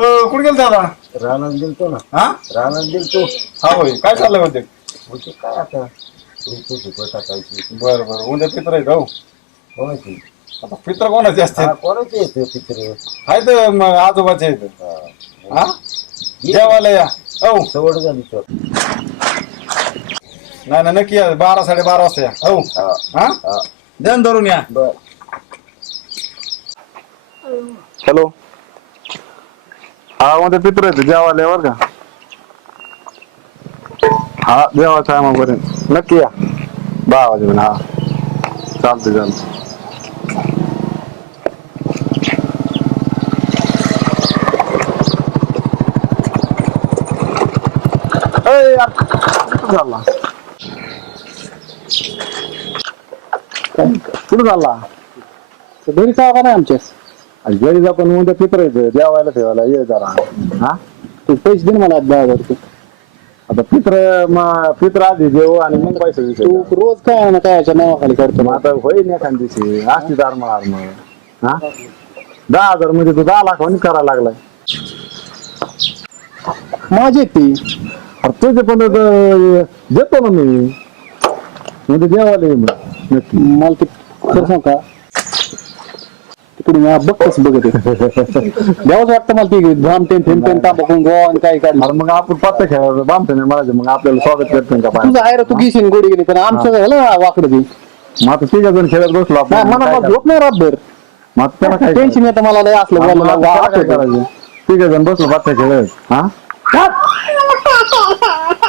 कुठे गेल दादा रानात गेलतो ना. हा? रानात गेलतो. हा होय. काय चाललंय म्हणते होते काय आता? रुपये सुपं टाकायची. बरं बरं. उद्या पित्र आहे जाऊ कोणाची? आता पित्र कोणाचे असते हा, कोणाचे येते पित्र? आहेत मग आजोबाचे आहेत. हा. जेवायला या. हो. सवड झाली तर. नाही नाही नक्की या. बारा साडेबारा वाजता या. हो. हा. हा? हा. ध्यान धरून या. बर. हॅलो. हा म्हणजे मध्ये पित्र येते जेवायला या का? हा जेवायचं आहे मग बरं. नक्की या. दहा वाजेपर्यंत हा. चालतं चालतं ए, कुठं झाला कुठं चालला? घरी का नाही आमच्या आणि घरी जा पण उद्या पित्र येतं जेवायला ठेवायला ये जरा. हा? तू पैसे दे ना मला आज दहा हजार रुपये. आता पित्र मग पित्र आधी देऊ आणि मग पैसे तू रोज काय आहे ना काय याच्या नावाखाली करतो मग? आता होईल एखाद दिवशी. असती दार मार मग. हा? दहा हजार म्हणजे तू दहा लाख करायला लागलाय. माझे ती. अरे तुझे पण आता देतो ना मी. म्हणजे जेवायला ये मग. नक्की. मला ते खरं सांग का? या बघतच बघत. द्यावंच वाटतं मला ती भामटेन फिमटेन तांबाखून गोवा आणि काय काढलं अरे मग आपण पत्ता खेळायचं बांधतो ना मला मग आपल्याला स्वागत करतो का पाहिजे तुझं आहे रे तू घेशील गोडी गेली पण आमचं झालं ना वाकडं ती. मग आता तिघ जण खेळत बसलो आपण. मला काय झोप नाही रातभर मग आता त्याला काय टेन्शन येतं मला लय असलं करायचं? बोलायला. मग काय होतं. करायचं? तिघ जण बसलो पत्ता खेळत. हा?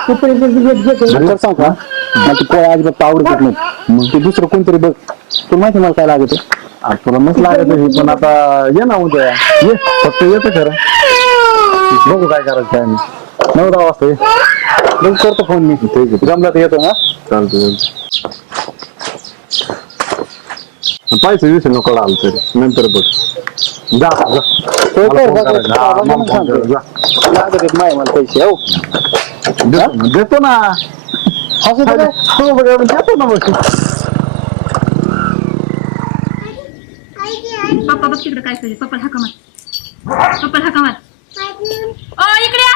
खरं सांग का? मला ते पोळ्या अजिबात आवडत नाही मग ते दुसरं कोणतरी बघ. तुला माहिती आहे मला काय लागत? तुला मस्त लागत ही पण आता ये ना उद्या. ये फक्त येतं खरं. बघू काय करायचं नाही नऊ दहा वाजता ये. बघ करतो फोन मी. ठीक आहे. जमला तर येतो हा? चालतं पैसे विषय नको आलं तरी. नंतर बघ. जा जा. तो कर, बघ. हा, बघ, मला मग फोन सांगतो. करायचा. जा. लागत आहेत माय मला पैसे हो. देतो ना, देतो ना. असं हो, बघा, देतो ना मग पप्पा बघ तिकडे काय करते? पप्पा हाका मार. पप्पा हाका मार. ओ इकडे या.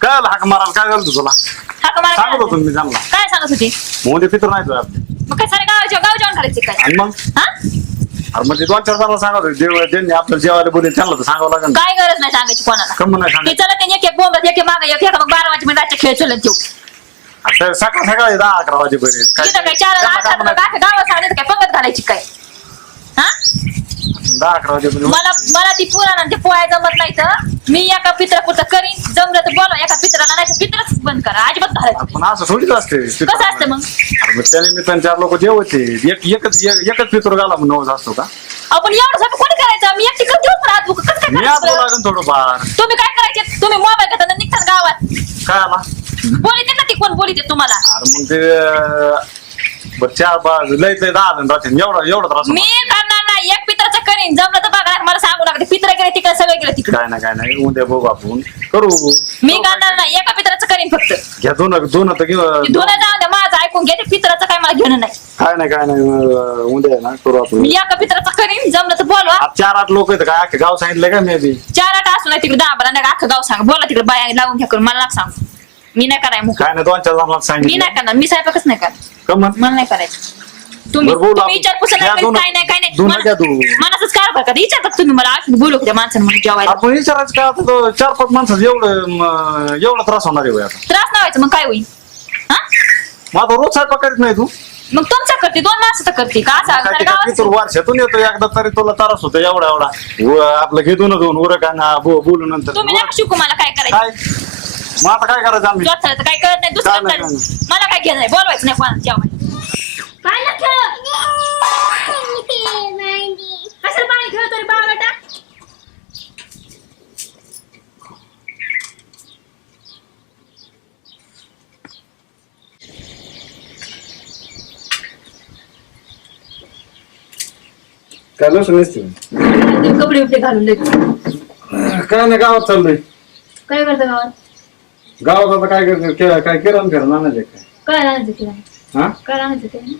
काय झालं? हाक मारायला काय झालं तुला? हाका मारा सांगत काय? होतो मी त्यांना. काय सांगत होती? मोदी पित्र नाही तुझ्या. मग काय सारे गाव गाव जेवण करायचे काय? मग? हा? अरे मग ते दोन चार जणांना सांगत होते. जेव- ज्यांनी आपल्याला जेवायला बोलले त्यांना तर सांगावं लागेल. काय गरज नाही सांगायची कोणाला. कम नाही ते सांगायचं चला ते एक एक बोंब एक एक माग एक एक मग बारा वाजे रातच्या खेळ चलन ठेवू आता सकाळ सकाळी दहा अकरा वाजेपर्यंत. काय- तिथं काय चार त्यांना. गावात काय पंगत घालायची काय? हा? दहा अकरा वाजेपर्यंत. मला मला ती पुराण ते पोळ्या जमत नाही तर मी एका पित्रापुरतं करीन जमलं तर बोला एका पित्राला नाही तर पित्रच बंद करा अजिबात घालायचं पण असं थोडीच असते कसं असतं मग? अरे मग त्या निमित्ताने चार लोक जेवते. एक एकच एक- एकच पित्र घाला म्हणून नवस असतो का? आपण एवढं सगळं कोणी करायचं? मी एकटी करते पण आज कसं काय मी आपलं करायचं? लागेल थोडंफार. तुम्ही काय करायचे? तुम्ही मोबाईल घेताना निघतात गावात. काय आला? बोलिते कोण तुम्हाला. अरे मग ते अं, बरं चार पाच लय लय दहा जण राहते एवढा एवढा त्रास मी करणार नाही. एक पित्राचं करीन. जमलं तर बघा मला सांगू नका. ते पित्र गेले तिकडे सगळे गेले तिकडे. काय ना काय नाही. उद्या बघू आपण. करू. मी करणार नाही. एका पित्राचं करीन फक्त. घ्या दोन दोन तर घेऊ ते धुणं जाऊ द्या माझं ऐकून घे. ते पित्राचं काय मला घेणं नाही. काय नाही काय नाही. अं, उद्या आहे ना. करू आपण. मी एका पित्राचं करीन. जमलं तर बोलवा. आज चार आठ लोक आहेत काय अख्खे गाव सांगितलं का मे बी चार आठ असू नाही तिकडे. दहा बारा नाही अख्खं गाव सांग. बोला तिकडे. बाया लावून घ्या करून. मला नका सांगू. मी नाही कराय मुख काय नाही दोन चार जणांना मी सांगितलं नाही करणार. मी स्वयंपाकच नाही करणार. मला नाही करायचं. तुम्ही बरं, बोल तुम्ही आपण. विचारपूस नाही घ्या करीत, दोन- काय नाही काय नाही. दोन मला- घ्या तू. मनातच कार बरं का विचारतात तुम्ही मला. बोलू त्या माणसानं मला जेवायला. आपण विचारायचं काय आता? तो चार पाच माणसाचं एवढं म, एवढा त्रास होणार आहे बे आता. त्रास नाही व्हायचं मग काय होईल? हा? आता रोज स्वयंपाक करीत नाही तू. मग तुमच्या करते दोन माणसं तर करते. का असं काय जरा ते गावात- किती वर्षातून येतो एकदा तरी तुला त्रास होतो एवढा एवढा. व आपलं घेतो ना दोन उरकांना बोलू नंतर. तुम्ही नका शिकू मला काय करायचं? काय? मग आता काय करायचं आम्ही? काय कळत नाही. काय दुसरं नाही, नाही. मला काय घेणं नाही बोलवायचं नाही कोणाला जेवायला. काय कसं पाणी खेळतो रे काय लसूण नसते कपडे उपडे घालून देतो. काय नाही गावात चाललोय. काय करतं गावात? गावात आता काय करते? के- काय किराणा फिरायला आणायचे काय? काय तिला हा? काय राहण्याचं ते?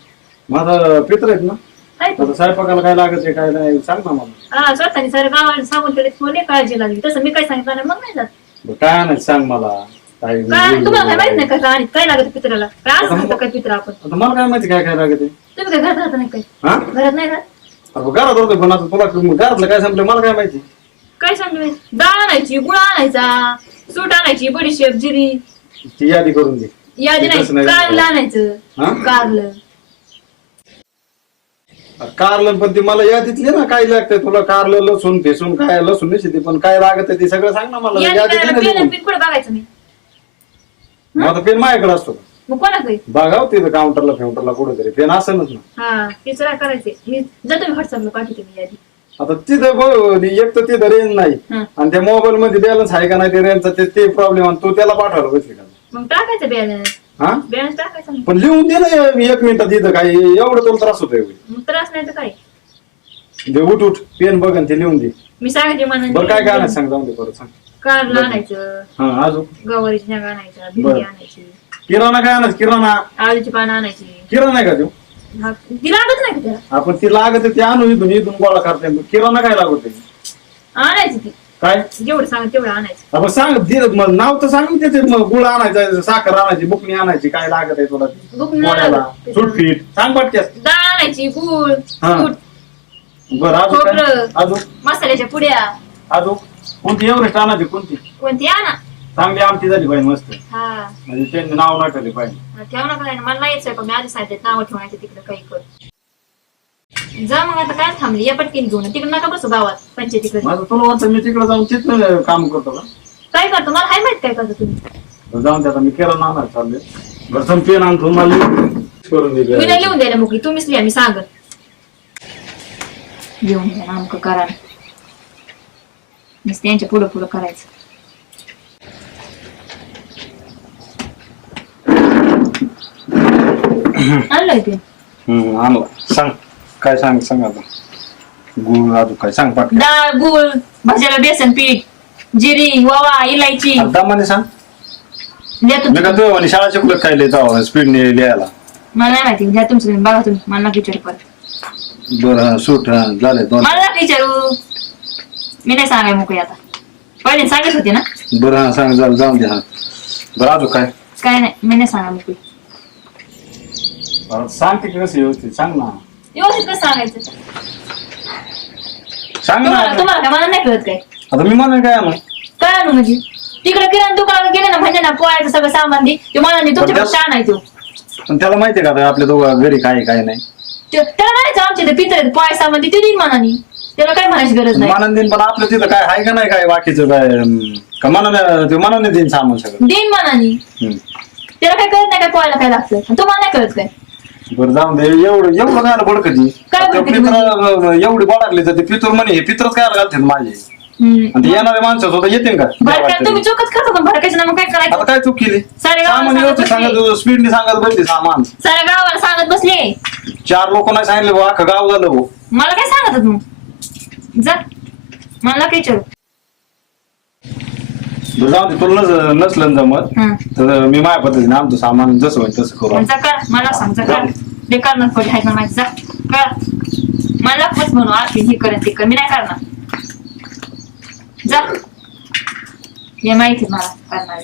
माझा पित्र आहेत ना? काय आता स्वयंपाकाला काय लागत आहे काय नाही सांग ना मला. हा स्वतःने सर गावाला सांगून काळजी लागली? तसं मी काय सांगितलं नाही, मग नाही जात. बरं, काय आणायचं सांग मला? काय काय तुम्हाला काय माहीत नाही का काय काय लागत पित्राला? काय असं म्हणतो काय पित्र आपण? आता मला काय माहिती काय काय लागत आहे? तुम्ही काय घरात राहता नाही काय? हा? घरात नाही राहत? अरे घरात होतो पण आता तुला घरातलं काय संपलं मला काय माहिती? काय सांगू डाळ आणायची गुळ आणायचा. सूट आणायची बडीशेप जिरी. ती यादी करून दे. यादी नाही नाही कारलं आणायचं. कारलं. कारलं पण ती मला यादीतली ना काय लागतंय तुला कारलं लसूण फेसून काय लसूण निश्चित पण काय लागत ते सगळं सांग ना मला. यादी यादी दे करायला पेन लिहून. बघायचं मी? मग आता पेन माझ्याकडे असतो. मग कोणाकडे बघाव तिथं काउंटरला फेउंटरला कुठे तरी पेन असेलच ना. हा काय करायचे मी जातो मी व्हॉट्सअपला पाठवते मी यादी. आता तिथं बघ एक तर तिथं रेंज नाही. आणि त्या मोबाईल मध्ये बॅलन्स आहे का नाही ते रेंजचा ते ते प्रॉब्लेम आणि तू त्याला पाठवायला बसली का मग टाकायचं बॅलन्स हा? बॅलन्स टाकायचं मग. पण लिहून दे ना एक मिनिटात इथं काय एवढं तुला त्रास होतोय होय. मग त्रास नाही तर काय? दे उठ उठ. पेन बघ आणि ते लिहून दे. मी सांगायचे बरं काय काय सांग जाऊन दे परत सांग. कारलं आणायचं. हा अजून गवारीची बरं. आणायची. किराणा काय आणायचं? किराणा. आळूची पानं आणायची. किराणा आहे का तू हा, ती लागत नाही का त्याला? आपण ती लागत ते आणू इथून इथून गोळा करते. किराणा काय लागत आहे? आणायची ती. काय? जेवढं सांग तेवढं आणायचं. आपण सांग दे मग नाव तर सांग त्याचे. मग गुळ आणायचं साखर आणायची बुकणी आणायची काय लागत आहे तुला? बुकणी लागत. सुटफीट. सांग पटक्यास डाळ आणायची गुळ हा. बरं अजून काय? खोबरं. अजून? मसाल्याच्या पुड्या. अजून? कोणती एव्हरेस्ट आणायची कोणती? कोणती? आणा. चांगली आमटी झाली पाहिजे मस्त. हा. म्हणजे त्यांनी नाव नाही ठेवले पाहिजे. ठेव नका नाही मला नाही यायचं पण मी आधी सांगितलं नाव ठेवायचं तिकडे काही कर. जा मग आता काय थांबली? या पटकीन घेऊन. तिकडे नका बसू गावात पंचायतीकडे. माझं तुला वाटतं मी तिकडे जाऊन तिथं काम करतो का? काय करतो? मला हाय माहीत काय करतो तुम्ही. जाऊन त्याचा मी किराणा आणणार चालले सम पेन आणतो मला करून मी नाही लिहून द्यायला मोकळी तुम्हीच लिहा मी सांगत. लिहून द्या नामकं करा. नुसतं त्यांच्या पुढं पुढं करायचं. आणलंय ते. हम्म आणला. सांग. काय सांग सांग आता. गुळ अजून काय? सांग पाठ डाळ गुळ भाज्याला बेसन पीठ जिरी ववा इलायची. दमाने सांग. मी का शाळा शिकलो काय लिहिता स्पीडने लिहायला. मला नाही माहिती. द्या तुमचं. तुम्ही बघा तुम्ही. मला नका विचारू परत. बरं सूट हा, झाले दोन. मला नका विचारू. मी नाही सांगाय मोकळी आता. पहिले सांगत होते ना? बरं हा सांग जाऊ जाऊन दे हा. बरं अजून काय? काय नाही. मी नाही सांगा मोकळी. बरं, सांग ते कसं व्यवस्थित सांग ना व्यवस्थित कसं सांगायचं सांग ना तुम्हाला तुम्हाला काय मला नाही कळत काय आता मी म्हणून काय आणू काय आणू म्हणजे तिकडे किराणा दुकानात गेले ना म्हणजे ना पोहायचं सगळं सामान दे ते मला नाही तो पण त्याला माहितीये का आता आपल्या दोघं घरी काय आहे, काय नाही ते- त्याला म्हणायचं आमच्या इथे पितळ पोहाय सामान दे ते देईन मनानी त्याला काय म्हणायची गरज नाही मानन देईन पण आपलं तिथं काय आहे का नाही काय बाकीचं काय अं, का मनाने ते मनाने देईन सामान सगळं देईन मनानी हम्म. त्याला काय कळत नाही काय पोहायला काय लागतं आणि तुम्हाला नाही कळत काय बरं जाऊन दे. एवढं एवढं काय बडकती काय म्हणजे? एवढी बडाकली तर ते पितूर म्हणे हे पित्रच काय घालते माझे. हम्म. आणि ते येणारे माणसं स्वतः येतील का? बरं काय तुम्ही चुकच मग काय करायचं? काय चूक केली? सारे गावाला सामान व्यवस्थित सांगत सांगत स्पीडने सांगत बसली सामान. साऱ्या गावाला सांगत बसले. चार लोक नाही सांगितलं भाऊ, अख्खं गाव झालं. मला काय सांगत मग? जा. मला काय विचारू? जाऊ दे तुला नस- नसलं जमत हं. तर मी माझ्या पद्धतीने आमचं सामान जसं होईल तसं करू मग जा कर मला सांग जा. कर बेकार नको आहेत ना माझी. जा. कर. मला खच म्हणू आरती हे ते कर. मी नाही करणार. जा. हे माहिती मला करणार.